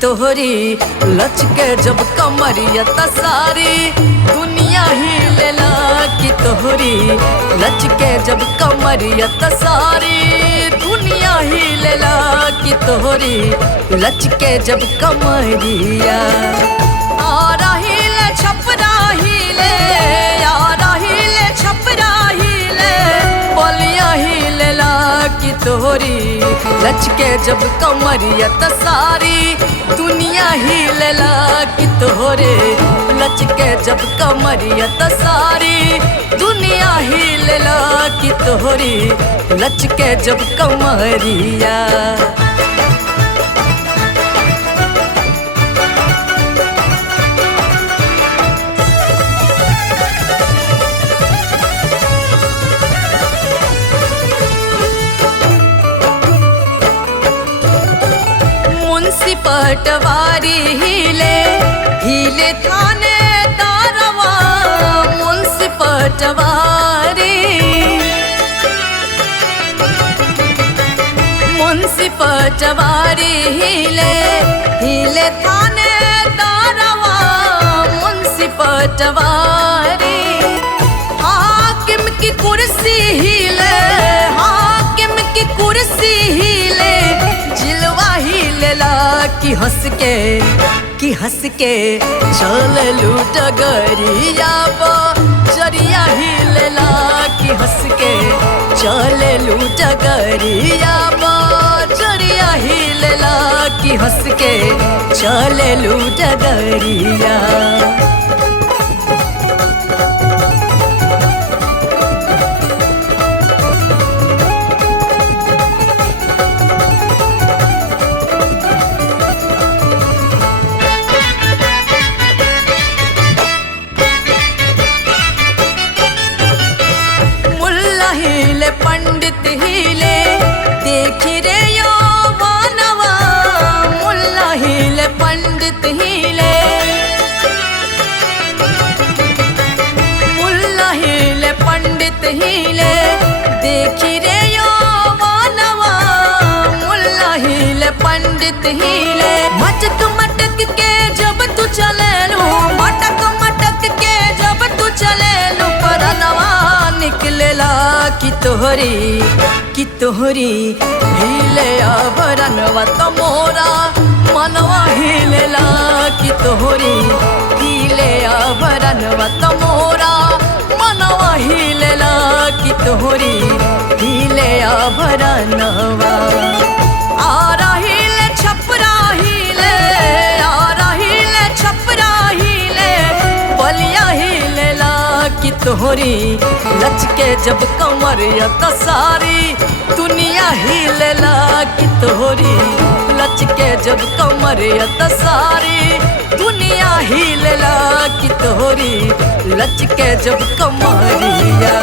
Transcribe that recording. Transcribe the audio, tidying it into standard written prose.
तोहरी लचके जब कमरिया त सारी दुनिया ही लेला कि तोहरी लचके जब कमरिया त सारी दुनिया ही लेला कि तोहरी लचके जब कमरिया आ रही ले छपरा ही ले आ रही ले छपरा ही ले बोलिया ही लेला कि तोहरी लचके जब कमरिया त सारी दुनिया ही लेला कि तोहरे लचके जब कमरिया त सारी दुनिया ही लेला कि तोहरी लचके जब कमरिया। मुंशी पटवारी हिले थाने दारवा मुंशी पटवारी हिले थाने दारवा मुंशी पटवारी हाकिम की कुर्सी हिले हाकिम की कुर्सी हिले जिलवा ही लेला कि हंस के चल लूट गरिया जरिया ही लेला कि हंस के चल लूट गरिया जरिया ही लेला कि हंस के चल लूट गरिया। पंडित हिले देखी रे यो वानवा मुल्ला हिले पंडित हिले मुल्ला हिले पंडित हिले देखी रे यो वानवा मुल्ला हिले पंडित हिले मटक मटक के जब तू चले लू मटक मटक के जब तू चले लू परनवा निकलेला कि तोहरी हिले आभरणवा तमोरा मनवा हिलेला कि तोहरी हिले आभरणवा तमोरा मनवा हिलेला कि तोहरी हिले आभरणवा। आ रहिले छपरा हिले आ रहिले छपरा हिले बलिया हिलेला कि तोहरी लचके जब कमरिया त सारी दुनिया ही लेला कि तोहरी लचके जब कमरिया त सारी दुनिया ही लेला कि तोहरी लचके जब कमरिया।